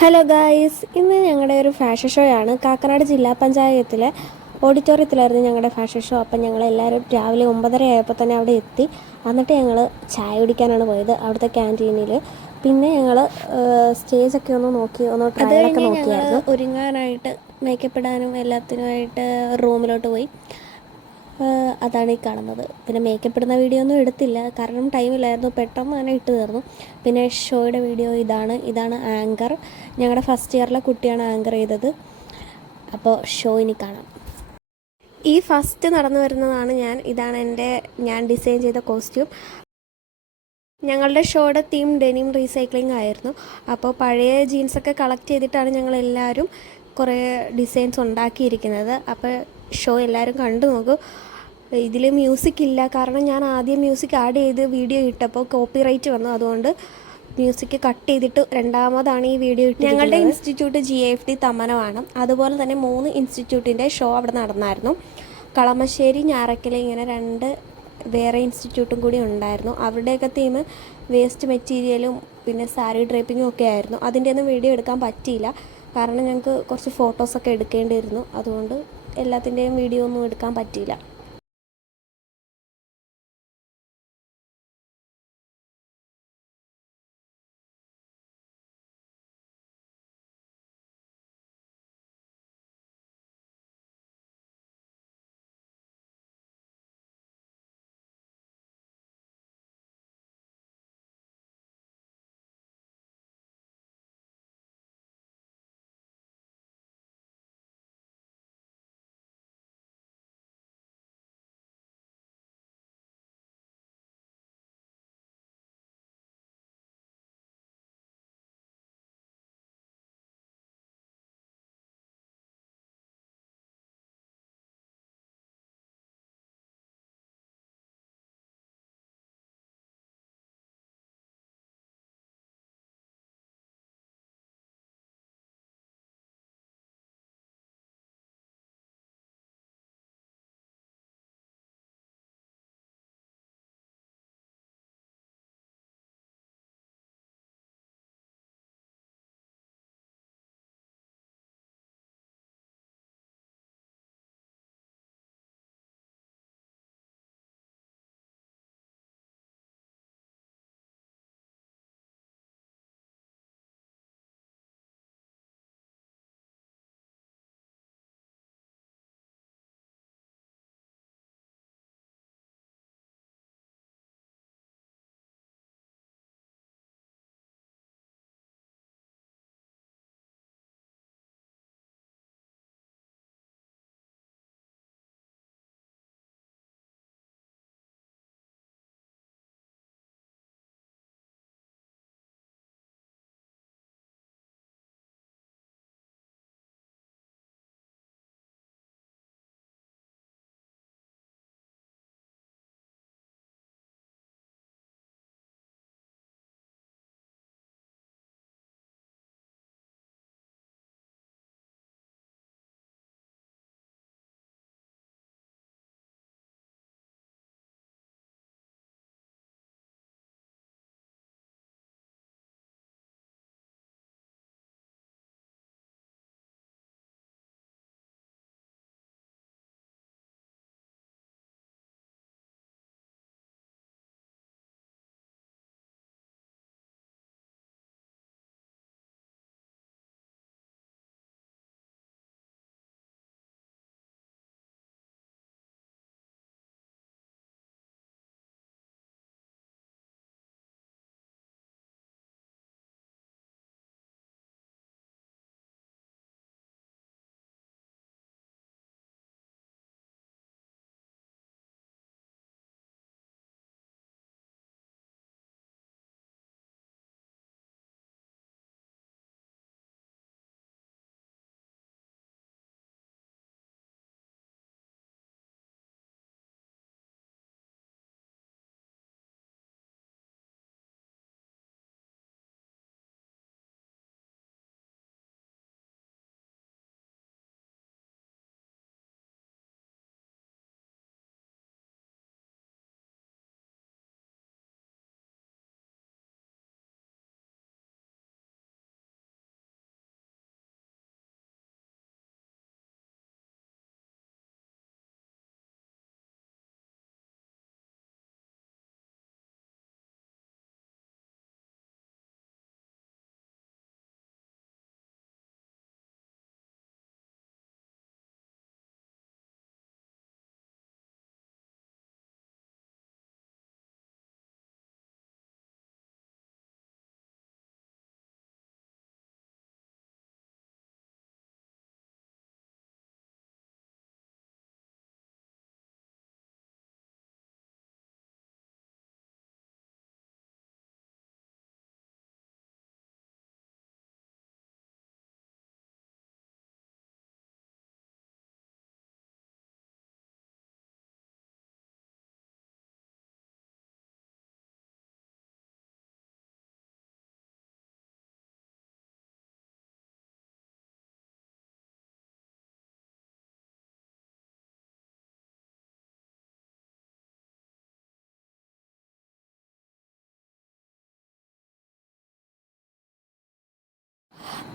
Hello guys, ഇന്ന് ഞങ്ങളുടെ ഒരു ഫാഷൻ ഷോ ആണ്. കാക്കനാട് ജില്ലാ പഞ്ചായത്തിലെ ഓഡിറ്റോറിയത്തിലായിരുന്നു ഞങ്ങളുടെ ഫാഷൻ ഷോ. അപ്പം ഞങ്ങളെല്ലാവരും രാവിലെ 9:30 ആയപ്പോൾ തന്നെ അവിടെ എത്തി. എന്നിട്ട് ഞങ്ങൾ ചായ കുടിക്കാനാണ് പോയത് അവിടുത്തെ ക്യാൻറ്റീനിൽ. പിന്നെ ഞങ്ങൾ സ്റ്റേജൊക്കെ ഒന്ന് ട്രയലൊക്കെ നോക്കിയായിരുന്നു. ഒരുങ്ങാനായിട്ട് മേക്കപ്പ് ഇടാനും എല്ലാത്തിനുമായിട്ട് റൂമിലോട്ട് പോയി. അതാണ് ഈ കാണുന്നത്. പിന്നെ മേക്കപ്പ് ഇടുന്ന വീഡിയോ ഒന്നും എടുത്തില്ല, കാരണം ടൈമില്ലായിരുന്നു, പെട്ടെന്ന് തന്നെ ഇട്ട് തീർന്നു. പിന്നെ ഷോയുടെ വീഡിയോ ഇതാണ് ആങ്കർ. ഞങ്ങളുടെ ഫസ്റ്റ് ഇയറിലെ കുട്ടിയാണ് ആങ്കർ ചെയ്തത്. അപ്പോൾ ഷോ ഇനി കാണാം. ഈ ഫസ്റ്റ് നടന്നു വരുന്നതാണ് ഇതാണ് ഞാൻ ഡിസൈൻ ചെയ്ത കോസ്റ്റ്യൂം. ഞങ്ങളുടെ ഷോയുടെ തീം ഡെനിം റീസൈക്ലിംഗ് ആയിരുന്നു. അപ്പോൾ പഴയ ജീൻസൊക്കെ കളക്ട് ചെയ്തിട്ടാണ് ഞങ്ങളെല്ലാവരും കുറേ ഡിസൈൻസ് ഉണ്ടാക്കിയിരിക്കുന്നത്. അപ്പോൾ ഷോ എല്ലാവരും കണ്ടു നോക്കൂ. ഇതിൽ മ്യൂസിക് ഇല്ല, കാരണം ഞാൻ ആദ്യം മ്യൂസിക് ആഡ് ചെയ്ത് വീഡിയോ ഇട്ടപ്പോൾ കോപ്പിറൈറ്റ് വന്നു. അതുകൊണ്ട് മ്യൂസിക് കട്ട് ചെയ്തിട്ട് രണ്ടാമതാണ് ഈ വീഡിയോ ഇട്ടത്. ഞങ്ങളുടെ ഇൻസ്റ്റിറ്റ്യൂട്ട് GFD തമ്മനമാണ്. അതുപോലെ തന്നെ 3 ഇൻസ്റ്റിറ്റ്യൂട്ടിൻ്റെ ഷോ അവിടെ നടന്നായിരുന്നു. കളമശ്ശേരി, ഞാറക്കൽ, ഇങ്ങനെ 2 വേറെ ഇൻസ്റ്റിറ്റ്യൂട്ടും കൂടി ഉണ്ടായിരുന്നു. അവരുടെയൊക്കെ തീം വേസ്റ്റ് മെറ്റീരിയലും പിന്നെ സാരി ഡ്രേപ്പിങ്ങും ഒക്കെ ആയിരുന്നു. അതിൻ്റെ ഒന്നും വീഡിയോ എടുക്കാൻ പറ്റിയില്ല, കാരണം ഞങ്ങൾക്ക് കുറച്ച് ഫോട്ടോസൊക്കെ എടുക്കേണ്ടിയിരുന്നു. അതുകൊണ്ട് എല്ലാത്തിൻ്റെയും വീഡിയോ ഒന്നും എടുക്കാൻ പറ്റിയില്ല.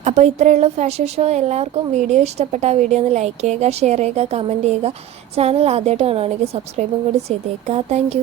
അപ്പോൾ ഇത്രയേ ഉള്ളൂ ഫാഷൻ ഷോ. എല്ലാവർക്കും വീഡിയോ ഇഷ്ടപ്പെട്ട വീഡിയോ ഒന്ന് ലൈക്ക് ചെയ്യുക, ഷെയർ ചെയ്യുക, കമൻറ്റ് ചെയ്യുക. ചാനൽ ആദ്യമായിട്ട് കാണുകയാണെങ്കിൽ സബ്സ്ക്രൈബും കൂടി ചെയ്തേക്കുക. താങ്ക്